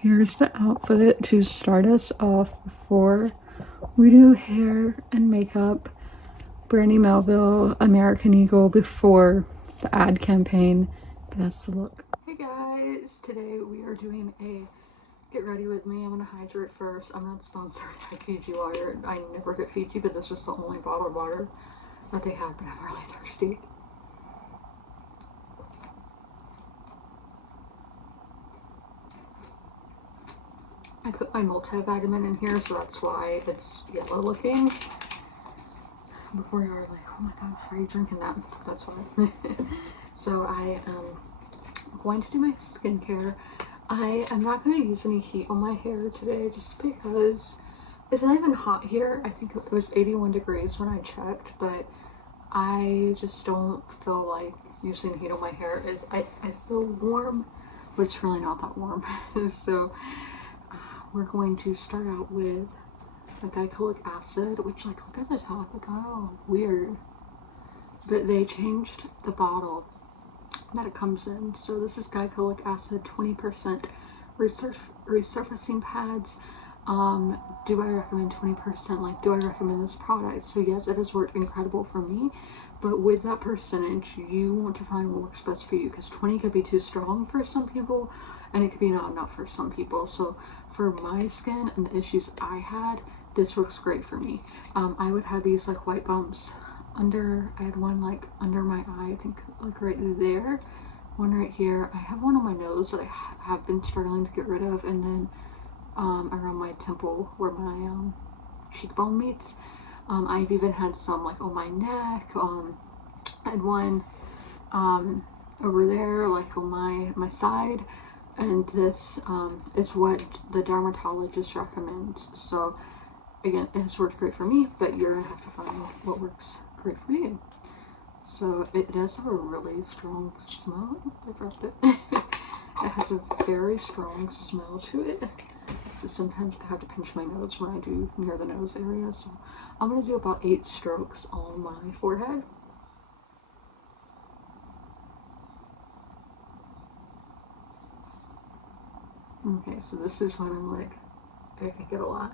Here's the outfit to start us off before we do hair and makeup. Brandy Melville, American Eagle before the ad campaign. That's the look. Hey guys, today we are doing a get ready with me. I'm gonna hydrate first. I'm not sponsored by Fiji water. I never get Fiji, but this was the only bottled water that they had, but I'm really thirsty. I put my multivitamin in here, so that's why it's yellow looking. Before you are like, oh my gosh, why are you drinking that? That's why. So I am going to do my skincare. I am not going to use any heat on my hair today just because it's not even hot here. I think it was 81 degrees when I checked, but I just don't feel like using heat on my hair. I feel warm, but it's really not that warm. So we're going to start out with the glycolic acid, which, like, look at the top, it got all weird, but they changed the bottle that it comes in. So this is glycolic acid, 20% resurfacing pads. Do I recommend 20%? Like, do I recommend this product? So yes, it has worked incredible for me, but with that percentage, you want to find what works best for you, because 20 could be too strong for some people, and it could be not enough for some people. So for my skin and the issues I had, this works great for me. I would have these like white bumps under, I had one like under my eye, I think like right there, one right here. I have one on my nose that I have been struggling to get rid of, and then around my temple where my cheekbone meets. I've even had some like on my neck. I had one over there, like on my side, and this is what the dermatologist recommends. So again, it has worked great for me, but you're gonna have to find what works great for you. So it does have a really strong smell. I dropped it. It has a very strong smell to it. So sometimes I have to pinch my nose when I do near the nose area. So I'm gonna do about 8 strokes on my forehead. Okay, so this is when I'm like, I get a lot.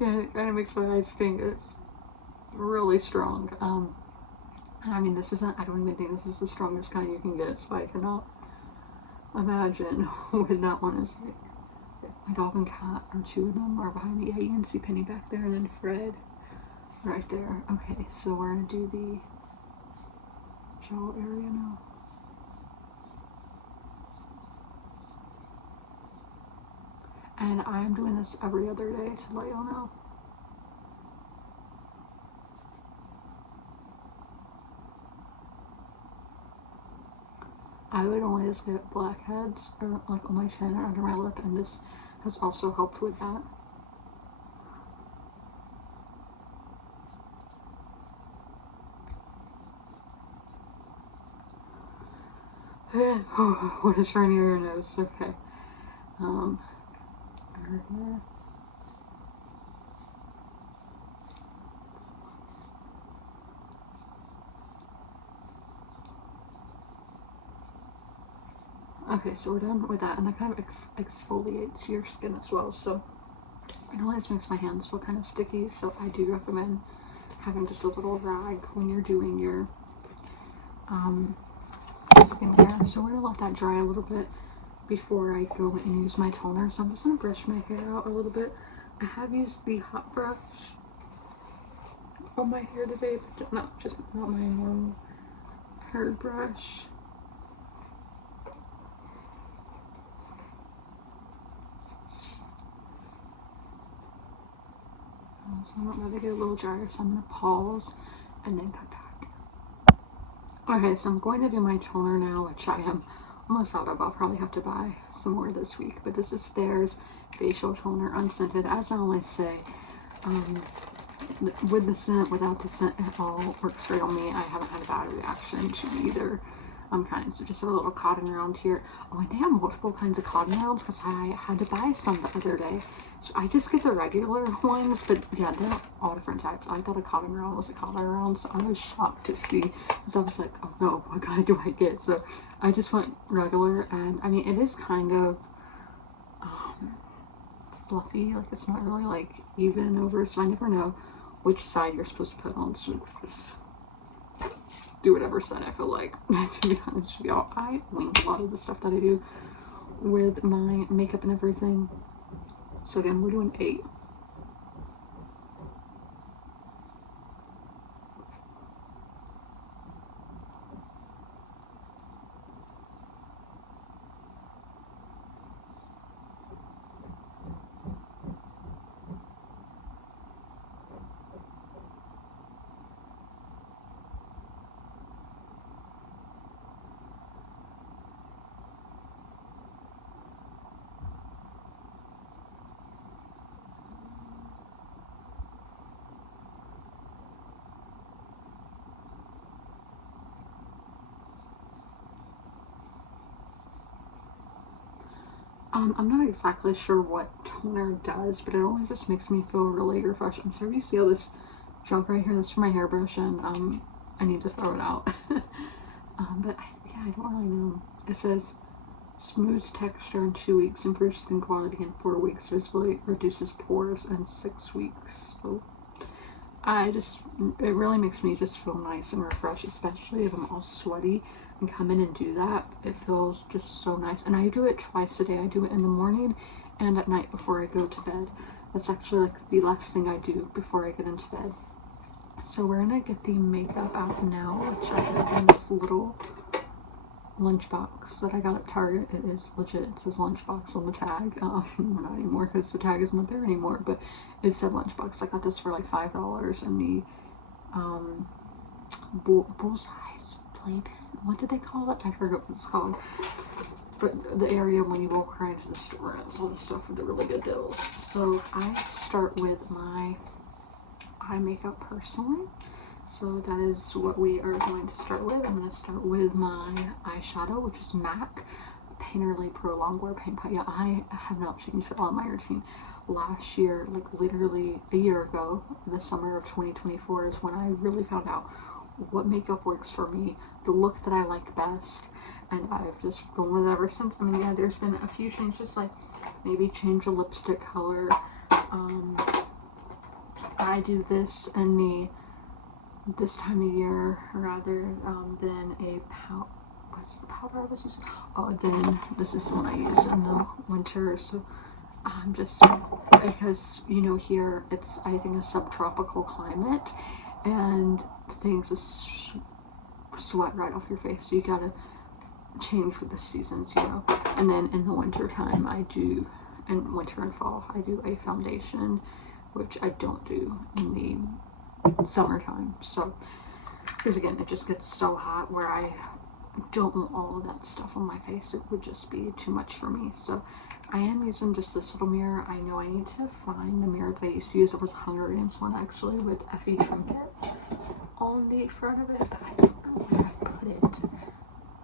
Yeah, it kind of makes my eyes sting. It's really strong. I mean, this isn't, I don't even think this is the strongest kind you can get, so I cannot imagine what that one is like. My dog and cat, or 2 of them, are behind me. Yeah, you can see Penny back there, and then Fred right there. Okay, so we're gonna do the jaw area now. And I'm doing this every other day to let y'all know. I would always get blackheads or like on my chin or under my lip, and this has also helped with that. What is running your nose? Okay. Over here. Okay, so we're done with that, and that kind of exfoliates your skin as well. So it always makes my hands feel kind of sticky, so I do recommend having just a little rag when you're doing your skincare. So we're gonna let that dry a little bit before I go and use my toner. So I'm just gonna brush my hair out a little bit. I have used the hot brush on my hair today, but not my normal hair brush. So I'm about to get a little drier, so I'm gonna pause and then cut back. Okay, so I'm going to do my toner now, which I am almost out of. I'll probably have to buy some more this week, but this is Thayer's facial toner, unscented. As I always say, with the scent, without the scent, it all works great on me. I haven't had a bad reaction to either So just a little cotton round here. Oh, and they have multiple kinds of cotton rounds because I had to buy some the other day. So I just get the regular ones, but yeah, they're all different types. I thought a cotton round was a cotton round, so I was shocked to see, because I was like, oh no, what kind do I get? So I just went regular, and I mean, it is kind of fluffy, like it's not really like even over, so I never know which side you're supposed to put on, so just do whatever side I feel like. To be honest with y'all, I wing a lot of the stuff that I do with my makeup and everything. So again, we're doing 8. I'm not exactly sure what toner does, but it always just makes me feel really refreshed. I'm sorry you see all this junk right here. That's for my hairbrush, and I need to throw it out. But yeah, I don't really know. It says smooths texture in 2 weeks, improves skin quality in 4 weeks, visibly reduces pores in 6 weeks. So it really makes me just feel nice and refreshed, especially if I'm all sweaty and come in and do that. It feels just so nice. And I do it twice a day. I do it in the morning and at night before I go to bed. That's actually like the last thing I do before I get into bed. So we're gonna get the makeup out now, which I have in this little lunchbox that I got at Target. It is legit. It says lunchbox on the tag. Well, not anymore because the tag is not there anymore, but it said lunchbox. I got this for like $5 in the bullseyes playpen. What did they call it? I forgot what it's called. But the area when you walk right into the store, it's all the stuff with the really good deals. So I start with my eye makeup personally. So that is what we are going to start with. I'm going to start with my eyeshadow, which is MAC Painterly Pro Longwear Paint Pot. Yeah, I have not changed at all in my routine. Last year, like literally a year ago, the summer of 2024 is when I really found out what makeup works for me, the look that I like best, and I've just gone with it ever since. I mean, yeah, there's been a few changes, like maybe change a lipstick color. I do this in this time of year rather than a powder. What's the powder I was using? Oh, then this is the one I use in the winter. So I'm just, because you know, here it's, I think, a subtropical climate, and things just sweat right off your face, so you gotta change with the seasons, you know. And then in the winter time, in winter and fall, I do a foundation, which I don't do in the summertime. So, because again, it just gets so hot where I don't want all of that stuff on my face. It would just be too much for me. So I am using just this little mirror. I know I need to find the mirror that I used to use. It was a Hunger Games one, actually, with Effie Trinket on the front of it, but I don't know where I put it.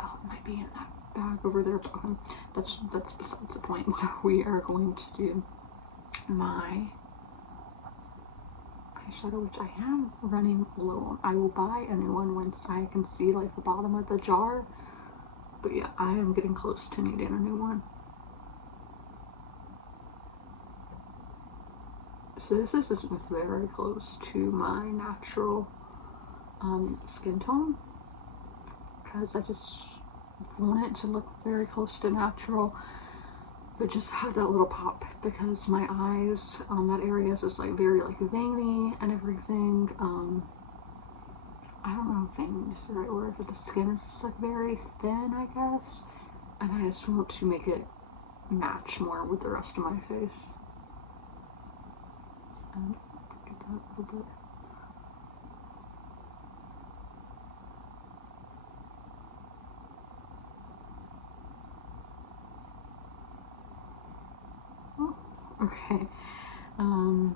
Oh, it might be in that bag over there. That's besides the point. So we are going to do my eyeshadow, which I am running low on. I will buy a new one once I can see like the bottom of the jar, but yeah, I am getting close to needing a new one. So this is just very close to my natural skin tone, because I just want it to look very close to natural, but just have that little pop, because my eyes, that area is just like very like veiny and everything. I don't know if veiny is the right word, but the skin is just like very thin, I guess, and I just want to make it match more with the rest of my face. And get that a little bit. Okay, yeah,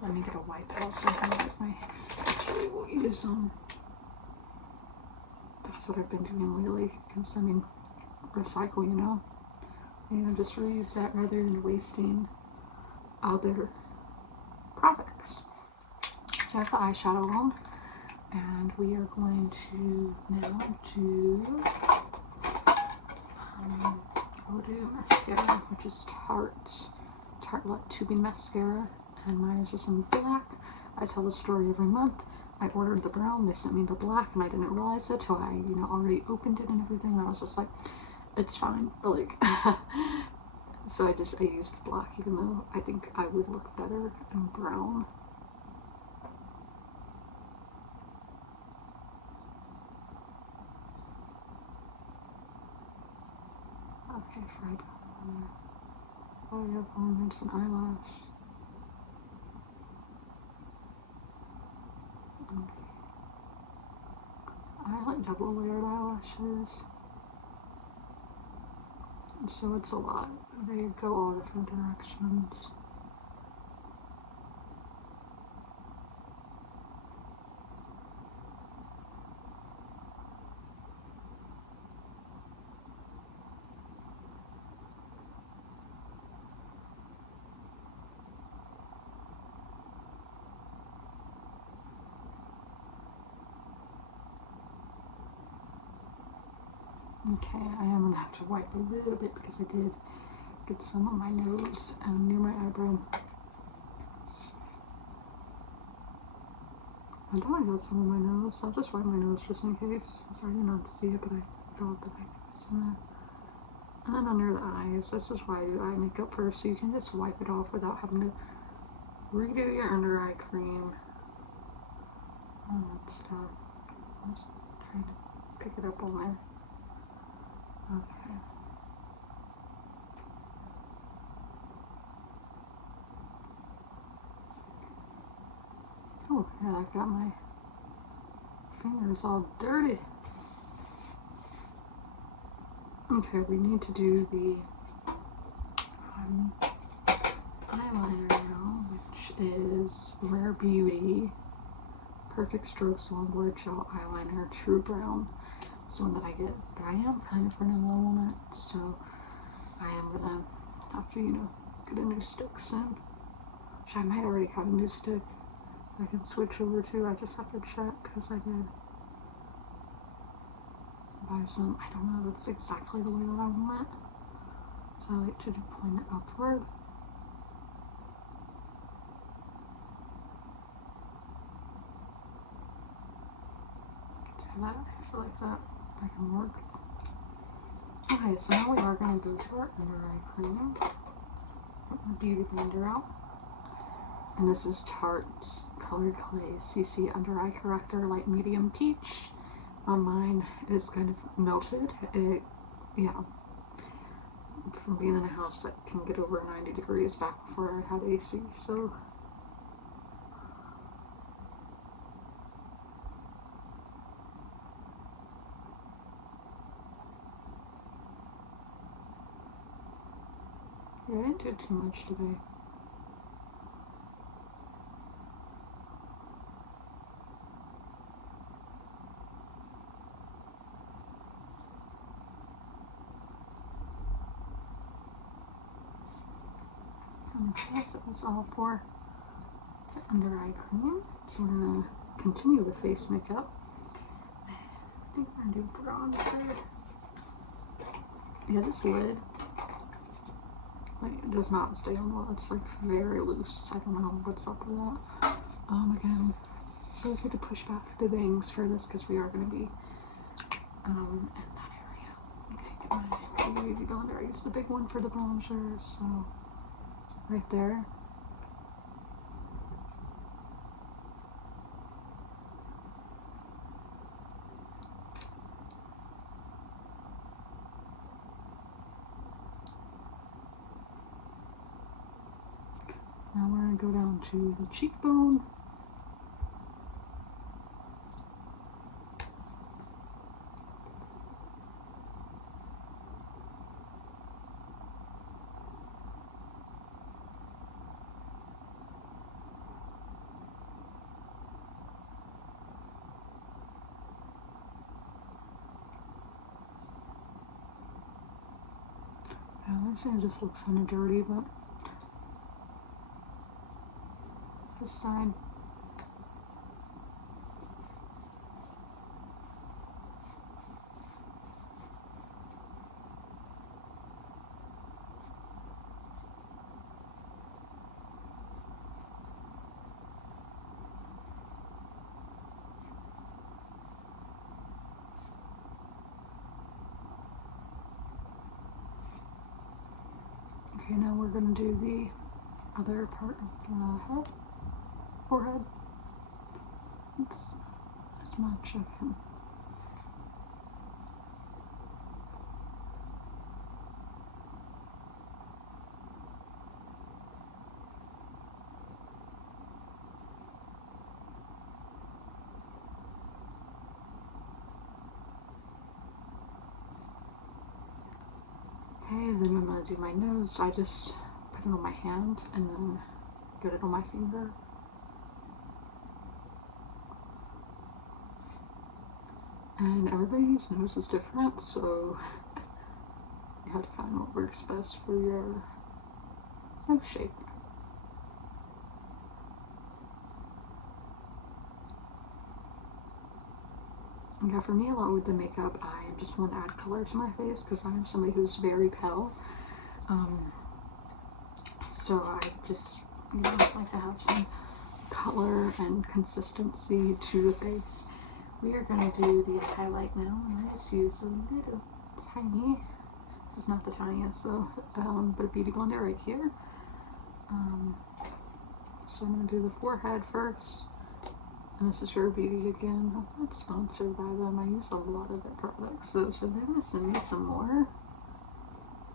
let me get a wipe also. I can wipe my, actually we'll use the That's what I've been doing lately, because I mean, recycle, you know, and just reuse that rather than wasting other products. So I have the eyeshadow on, and we are going to now do we'll do mascara, which is Tartelette Tubing Mascara, and mine is just in black. I tell the story every month. I ordered the brown, they sent me the black, and I didn't realize it till I, you know, already opened it and everything. And I was just like, it's fine, like. So I used black, even though I think I would look better in brown. Okay, fried color. Oh, yeah, ornaments and eyelash. Okay. I like double layered eyelashes. So it's a lot. They go all different directions. Okay, I am gonna have to wipe a little bit because I did get some on my nose and near my eyebrow. I thought I got some on my nose. I'll just wipe my nose just in case. Sorry, I did not see it, but I thought that I was in there. And then under the eyes, this is why I do eye makeup first, so you can just wipe it off without having to redo your under eye cream. All that stuff. I'm just trying to pick it up on there. Okay. Oh, yeah, I've got my fingers all dirty. Okay, we need to do the eyeliner now, which is Rare Beauty Perfect Strokes Longboard Gel Eyeliner True Brown. It's one that I get, but I am kind of running low on it, so I am gonna have to, you know, get a new stick soon. Which I might already have a new stick I can switch over to. I just have to check because I did buy some. I don't know, that's exactly the way that I want it. So I like to point it upward. See that? I feel like that can work. Okay, so now we are going to go to our under eye cream. Get my beauty blender out. And this is Tarte's Colored Clay CC Under Eye Corrector Light Medium Peach. On mine, it is kind of melted. It, yeah, from being in a house that can get over 90 degrees back before I had AC, so. Yeah, I didn't do too much today. Okay, so that's all for the under eye cream. So we're gonna continue with face makeup. I think we're gonna do bronzer. Yeah, this lid, like, it does not stay on well. It's like very loose. I don't know what's up with that. Again, really good to push back the bangs for this because we are gonna be in that area. Okay, get my beauty blender. I use the big one for the bronzer, so right there. Now we're going to go down to the cheekbone. Honestly, it just looks kind of dirty, but this side. Okay, now we're going to do the other part of the head, forehead. It's as much of him. Okay, then I'm going to do my nose. I just put it on my hand and then get it on my finger. And everybody's nose is different, so you have to find what works best for your nose shape. Yeah, for me, a lot with the makeup, I just want to add color to my face because I'm somebody who's very pale. So I just, like to have some color and consistency to the face. We are going to do the highlight now, and I just use a little tiny, this is not the tiniest, so, but a beauty blender right here. So I'm going to do the forehead first. And this is Rare Beauty again. I'm not sponsored by them. I use a lot of their products. So if they want to send me some more,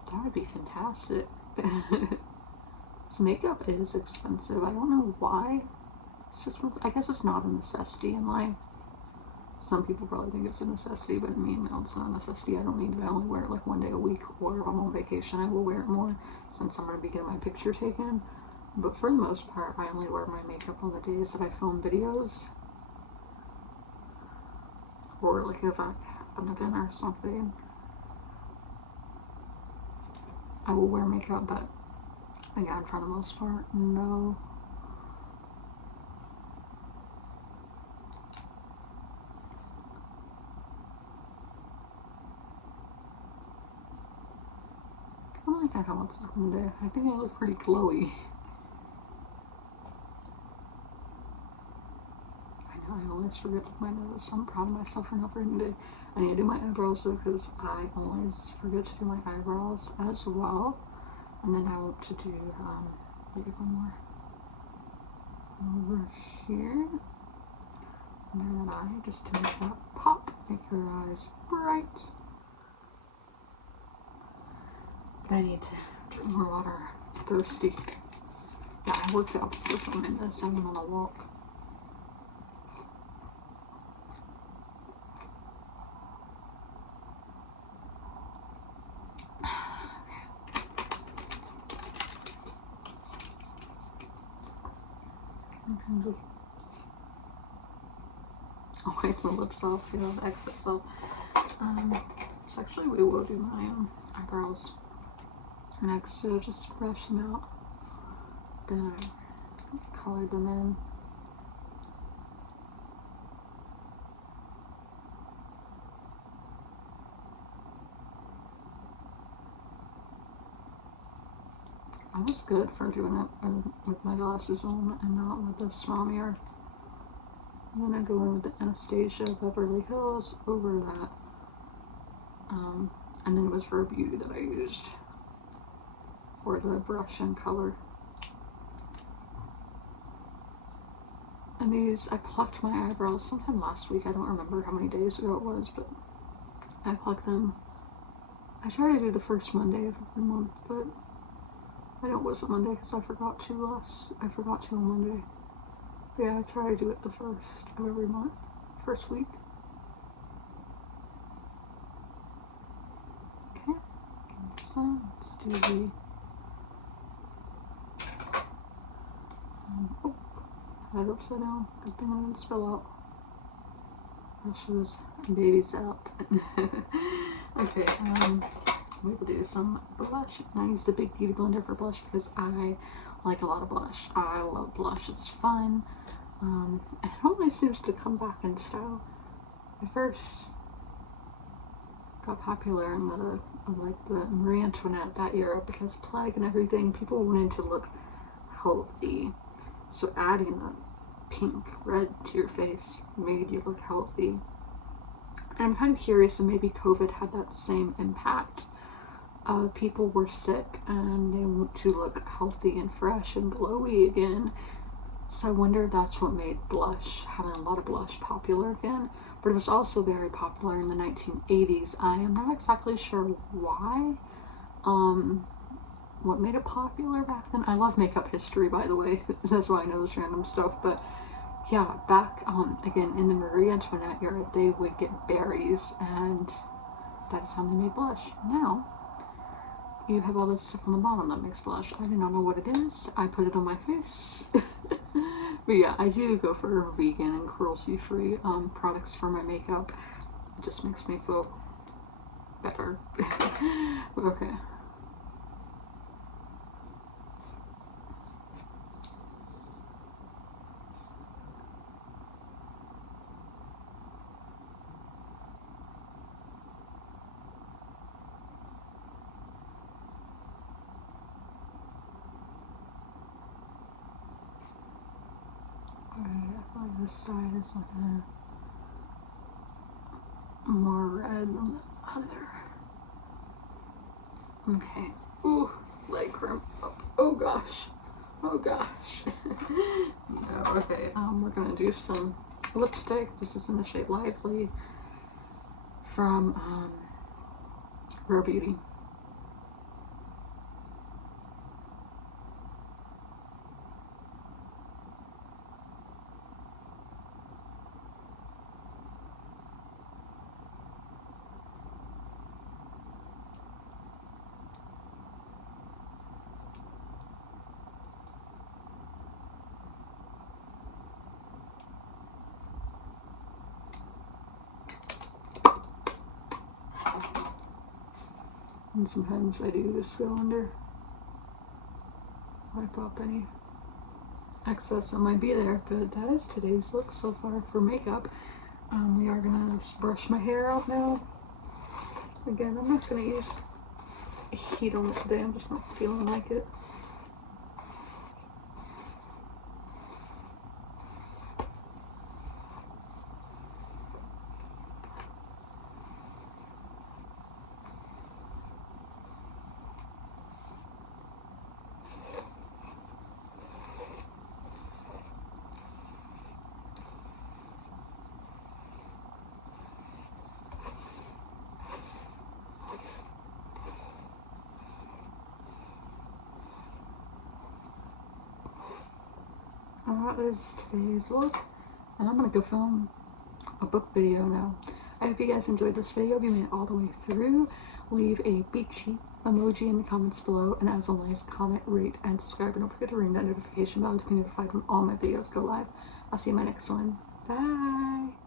that would be fantastic. This makeup is expensive. I don't know why. It's just, I guess it's not a necessity in life. Some people probably think it's a necessity, but I mean, no, it's not a necessity. I don't need it. I only wear it like one day a week, or if I'm on vacation, I will wear it more since I'm going to be getting my picture taken. But for the most part, I only wear my makeup on the days that I film videos. Or like if I have an event or something, I will wear makeup, but again, for the most part, no. I don't think I have what's looking today. I think I look pretty glowy. I always forget to do my nose, so I'm proud of myself for not forgetting to. I need to do my eyebrows though, because I always forget to do my eyebrows as well. And then I want to do, maybe one more over here. Under that eye, just to make that pop, make your eyes bright. But I need to drink more water. I'm thirsty. Yeah, I worked out before filming this. I went on a walk. Just wipe the lips off, the excess off. So actually we will do my eyebrows next, so just brush them out. Then I colored them in. I was good for doing it with my glasses on and not with a small mirror. I'm gonna go in with the Anastasia Beverly Hills over that. And then it was Rare Beauty that I used for the brush and color. And these, I plucked my eyebrows sometime last week. I don't remember how many days ago it was, but I plucked them. I try to do the first Monday of every month, but I know it wasn't Monday because I forgot to on Monday. But yeah, I try to do it the first of every month, first week. Okay, so let's do the, oh, I had it upside down. Good thing I didn't spill out. Brushes, baby's out. Okay, we will do some blush. And I used a big beauty blender for blush because I like a lot of blush. I love blush. It's fun. It always seems to come back in style. At first got popular in the Marie Antoinette, that era, because plague and everything, people wanted to look healthy. So adding that pink red to your face made you look healthy. And I'm kind of curious, and maybe COVID had that same impact. People were sick and they want to look healthy and fresh and glowy again. So I wonder if that's what made blush, having a lot of blush, popular again. But it was also very popular in the 1980s. I am not exactly sure why. What made it popular back then? I love makeup history, by the way. That's why I know this random stuff. But yeah, back again in the Marie Antoinette era, they would get berries, and that's how they made blush. Now you have all this stuff on the bottom that makes blush. I do not know what it is. I put it on my face. But yeah, I do go for vegan and cruelty-free products for my makeup. It just makes me feel better. Okay. I feel like this side is like more red than the other. Okay. Ooh, leg cramp up. Oh gosh. Oh gosh. No, okay, we're gonna do some lipstick. This is in the shade Lively from Rare Beauty. And sometimes I do just go under, wipe up any excess that might be there, but that is today's look so far for makeup. We are gonna just brush my hair out now. Again, I'm not gonna use heat on it today, I'm just not feeling like it. That is today's look, and I'm gonna go film a book video now. I hope you guys enjoyed this video. If you made it all the way through, leave a beachy emoji in the comments below, and as always, comment, rate, and subscribe, and don't forget to ring that notification bell to be notified when all my videos go live. I'll see you in my next one. Bye!